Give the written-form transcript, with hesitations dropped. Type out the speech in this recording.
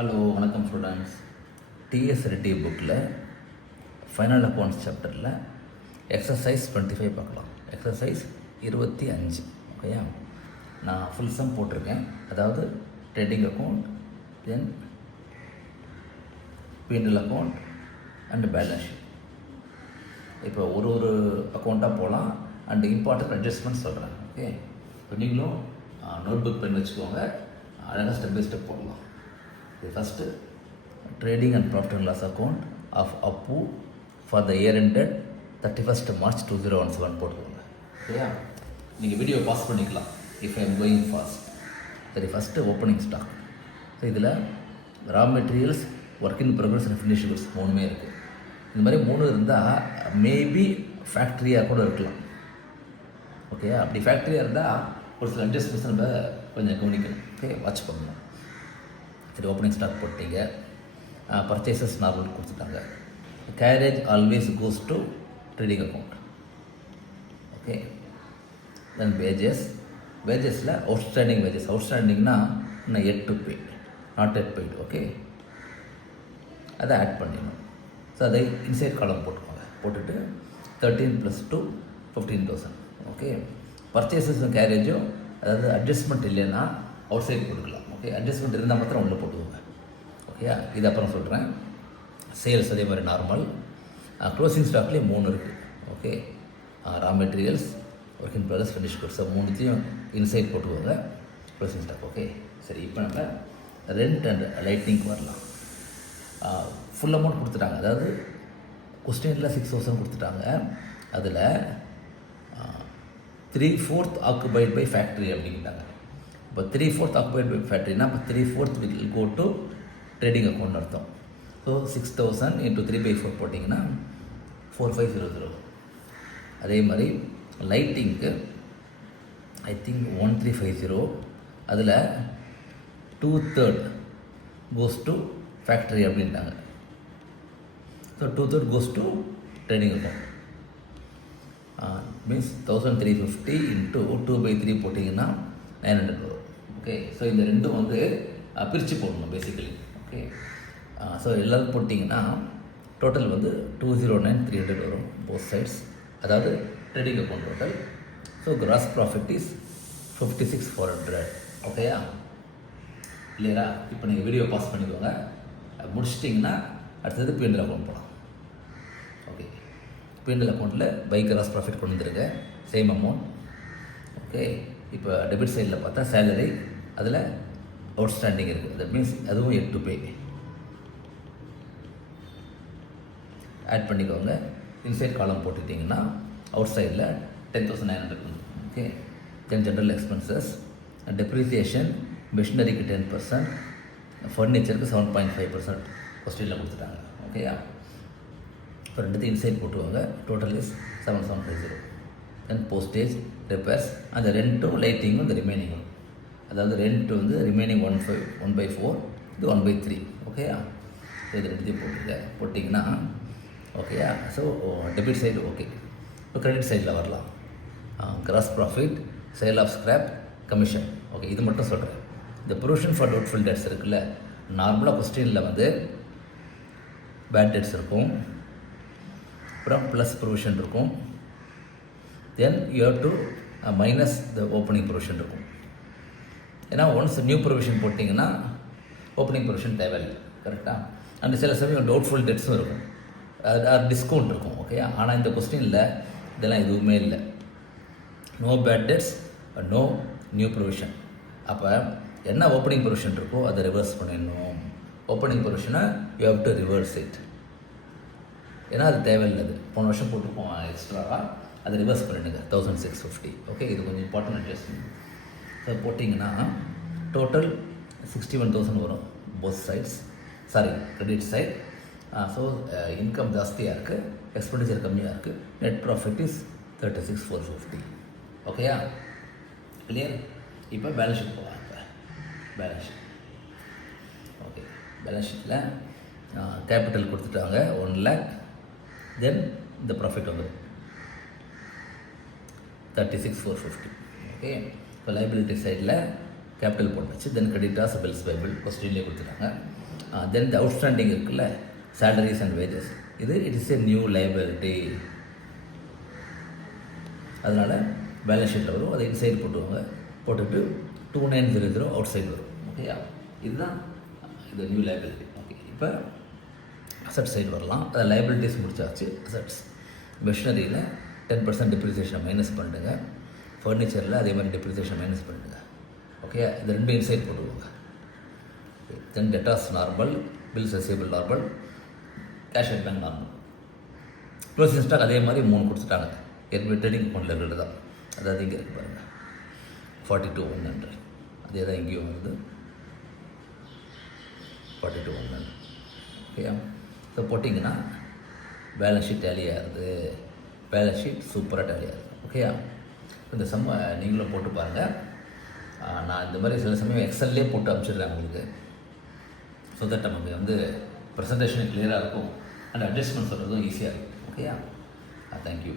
Hello வணக்கம் students. DS Reddy புக்கில் final accounts சாப்டரில் எக்ஸசைஸ் 25 பார்க்கலாம். எக்ஸசைஸ் 25. ஓகேயா, நான் ஃபுல் சம் போட்டிருக்கேன். அதாவது trading account, then P&L account and balance sheet. இப்போ ஒரு அக்கௌண்ட்டாக போகலாம் அண்ட் இம்பார்ட்டன்ட் அட்ஜஸ்ட்மெண்ட் சொல்கிறேன். ஓகே, இப்போ நீங்களும் நோட் புக் பென் வச்சுக்கோங்க, அழகாக ஸ்டெப் பை ஸ்டெப் போடலாம். இது first trading and profit and loss account of Appu for the year ended 31st March 2017 போட்டுக்கோங்க. ஓகேயா, நீங்கள் வீடியோ பாஸ் பண்ணிக்கலாம் if I am going fast. சரி, ஃபஸ்ட்டு ஓப்பனிங் ஸ்டாக். ஸோ இதில் raw materials, work in progress and finish goods 3 இருக்குது. இந்த மாதிரி 3 இருந்தால் மேபி ஃபேக்ட்ரியாக கூட இருக்கலாம். ஓகே, அப்படி ஃபேக்ட்ரியாக இருந்தால் ஒரு சில அட்ஜஸ்ட்மெண்ட்ஸ் நம்ம கொஞ்சம் கவனிக்கணும். ஓகே, வாட்ச் பண்ணணும். சரி, ஓப்பனிங் ஸ்டாக் போட்டீங்க, பர்ச்சேசஸ் நார்மல் கொடுத்துட்டாங்க. Carriage always goes to trading account. Okay, then வேஜஸில் அவுட்ஸ்டாண்டிங் வேஜஸ். அவுட்ஸ்டாண்டிங்னா இன்னும் yet to pay, not yet paid. Okay, அதை ஆட் பண்ணிடணும். ஸோ அதை இன்சைட் காலம் போட்டுக்கோங்க. போட்டுட்டு 13 + 2 15,000. ஓகே, பர்ச்சேசஸும் கேரேஜும், அதாவது அட்ஜஸ்ட்மெண்ட் இல்லைன்னா அவுட் சைட் போட்டுக்கலாம். ஓகே, அட்ஜஸ்ட்மெண்ட் இருந்தால் மாத்திரம் உள்ளே போட்டுக்கோங்க. ஓகேயா, இது அப்புறம் சொல்கிறேன். சேல்ஸ் அதே மாதிரி நார்மல். க்ளோசிங் ஸ்டாக்லேயே 3 இருக்குது. Okay, raw materials, work in progress, finish goods 3த்தையும் இன்சைட் போட்டுக்கோங்க, க்ளோசிங் ஸ்டாக். ஓகே, சரி, இப்போ நம்ம ரெண்ட் அண்ட் லைட்டிங்க்கு வரலாம். ஃபுல் அமௌண்ட் கொடுத்துட்டாங்க. அதாவது கொஸ்டினில் 6,000 கொடுத்துட்டாங்க. அதில் 3/4 ஆக்குபைட் பை ஃபேக்ட்ரி அப்படிங்கிட்டாங்க. இப்போ 3/4 ஆக்குபைட் பை ஃபேக்ட்ரினா இப்போ 3/4 will go to trading account அர்த்தம். ஸோ 6,000 × 3/4 போட்டிங்கன்னா 4500. அதே மாதிரி லைட்டிங்க்கு ஐ திங்க் 1350. அதில் 2/3 கோஸ் டு ஃபேக்ட்ரி அப்படின்ட்டாங்க. So 2/3 cos to trading account. Means 1350 × 2/3 போட்டிங்கன்னா 900 வரும். ஓகே, ஸோ இந்த ரெண்டும் வந்து பிரித்து போடணும் பேசிக்கலி. ஓகே, ஸோ எல்லோரும் போட்டிங்கன்னா டோட்டல் வந்து 209,300 வரும் போத் சைட்ஸ். அதாவது trading account total. So gross profit is 56,400. ஓகேயா, இல்லையா? இப்போ நீங்கள் வீடியோ பாஸ் பண்ணிக்கோங்க. முடிச்சிட்டிங்கன்னா அடுத்தது P&L அக்கௌண்ட் போகலாம். ஓகே, P&L அக்கௌண்ட்டில் பை கிராஸ் ப்ராஃபிட் கொண்டு வந்துருங்க, சேம் அமௌண்ட். ஓகே, இப்போ டெபிட் சைடில் பார்த்தா சேலரி, அதில் அவுட்ஸ்டாண்டிங் இருக்குது. தட் மீன்ஸ் அதுவும் எட் டு பே. ஆட் பண்ணிக்கோங்க. இன்சைட் காலம் போட்டுட்டிங்கன்னா அவுட் சைடில் 10,900. Okay, then general expenses, depreciation, மிஷினரிக்கு 10%, ஃபர்னிச்சருக்கு 7.5% கொஸ்டினில் கொடுத்துட்டாங்க. ஓகேயா, இப்போ ரெண்டுத்தையும் இன்சைட் போட்டுவாங்க. Total is 7,750. Then postage, repairs, அந்த ரெண்ட்டும் லைட்டிங்கும் இந்த ரிமைனிங்கும். அதாவது ரெண்ட் வந்து ரிமைனிங் 1/4, இது 1/3. ஓகேயா, இது ரெண்டுத்தையும் போட்டிங்கன்னா ஓகேயா. So debit side okay. இப்போ கிரெடிட் சைடில் வரலாம். Gross profit, sale of scrap, commission. Okay, இது மட்டும் சொல்கிறேன். இந்த ப்ரொவிஷன் ஃபார் டவுட்ஃபுல் டெட்ஸ் இருக்குல்ல, நார்மலாக கொஸ்டினில் வந்து பேட் டெட்ஸ் இருக்கும், அப்புறம் ப்ளஸ் ப்ரொவிஷன் இருக்கும், then you have to minus the opening provision இருக்கும். ஏன்னா ஒன்ஸ் நியூ ப்ரொவிஷன் போட்டிங்கன்னா ஓப்பனிங் ப்ரொவிஷன் தேவையில்லை. கரெக்டாக? அண்ட் சில சமயம் டவுட்ஃபுல் டெட்ஸும் இருக்கும், அது டிஸ்கவுண்ட் இருக்கும். ஓகே, ஆனால் இந்த கொஸ்டினில் இதெல்லாம் எதுவுமே இல்லை. No bad debts, no new provision. அப்போ என்ன ஓப்பனிங் ப்ரொவிஷன் இருக்கோ அதை ரிவர்ஸ் பண்ணிடணும். ஓப்பனிங் ப்ரொவிஷனை you have to reverse it. ஏன்னா அது தேவையில்லை. போன வருஷம் போட்டுப்போம் எக்ஸ்ட்ராவாக, அதை ரிவர்ஸ் பண்ணிடுங்க 1,650. ஓகே, இது கொஞ்சம் இம்பார்ட்டன்ட் அட்ஜஸ்ட்மெண்ட். ஸோ போட்டிங்கன்னா டோட்டல் 61,000 வரும் both sides. Sorry, credit side. So income ஜாஸ்தியாக இருக்குது, எக்ஸ்பெண்டிச்சர் கம்மியாக இருக்குது. Net profit is 36,450. ஓகேயா, கிளியர்? இப்போ பேலன்ஸ் ஷீட் போகலாம். இப்போ பேலன்ஸ் ஷீட். ஓகே, பேலன்ஸ் ஷீட்டில் கேபிட்டல் கொடுத்துட்டாங்க 1 lakh. தென் இந்த ப்ராஃபிட் வந்துடும் 36,450. ஓகே, இப்போ லைபிலிட்டி சைடில் கேபிட்டல் போட்டாச்சு. தென் கிரெடிட்டார்ஸ் பில்ஸ் பைபிள் கொஸ்டின்லேயே கொடுத்துட்டாங்க. தென் இந்த அவுட்ஸ்டாண்டிங் இருக்குல்ல, சேலரிஸ் அண்ட் வேஜஸ், இது it is a new liability. அதனால் பேலன்ஸ் ஷீட்டில் வரும், அதை இன்சைடு போட்டுவாங்க. போட்டுட்டு 2900 அவுட் சைடு வரும். ஓகேயா, இதுதான் இது நியூ லைபிலிட்டி. ஓகே, இப்போ அசட் சைடு வரலாம். அதை லைபிலிட்டிஸ் முடிச்சாச்சு. அசட்ஸ் மிஷினரியில் 10% டிப்ரிசியேஷனை மைனஸ் பண்ணிடுங்க. ஃபர்னிச்சரில் அதே மாதிரி டிப்ரிசியேஷன் மைனஸ் பண்ணிடுங்க. ஓகே, இது ரெண்டு இன்சைட் போட்டுக்கோங்க. Then debtors normal, bills receivable normal, cash at bank normal. Closing stock அதே மாதிரி 3 கொடுத்துட்டாங்க. ஏற்கனவே ட்ரேடிங் அக்கௌண்ட்டில் இருக்கிறது தான். அதாவது இங்கே இருக்குது பாருங்கள், 42,100. அதே தான் இங்கேயும் வருது, 42,100. ஓகேயா, ஸோ போட்டிங்கன்னா பேலன்ஸ் ஷீட் டேலி ஆகுது. பேலன்ஸ் ஷீட் சூப்பராக டேலி ஆகுது. ஓகேயா, இந்த சம்மை நீங்களும் போட்டு பாருங்கள். நான் இந்த மாதிரி சில சமயம் எக்ஸல்லே போட்டு அனுப்பிச்சிடுறேன் உங்களுக்கு. ஸோ தட் நமக்கு வந்து ப்ரெசன்டேஷன் கிளியராக இருக்கும் அண்ட் அட்ஜஸ்ட்மெண்ட் சொல்கிறதும் ஈஸியாக இருக்கும். ஓகேயா, தேங்க்யூ.